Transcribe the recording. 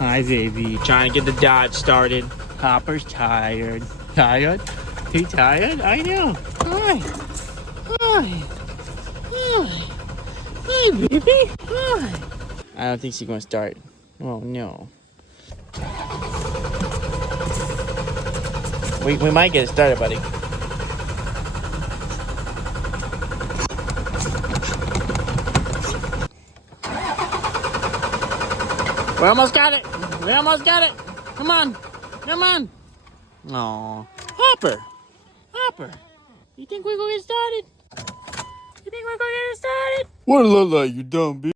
Hi, baby. Trying to get the Dodge started. Hopper's tired. Tired? He tired? I know. Hi. Hi. Hi. Hi, baby. Hi. I don't think she's gonna start. Oh, no. We might get it started, buddy. We almost got it. We almost got it. Come on. Come on. Aw. Hopper. Hopper. You think we're gonna get started? You think we're gonna get started? What it look like, you dumb bitch?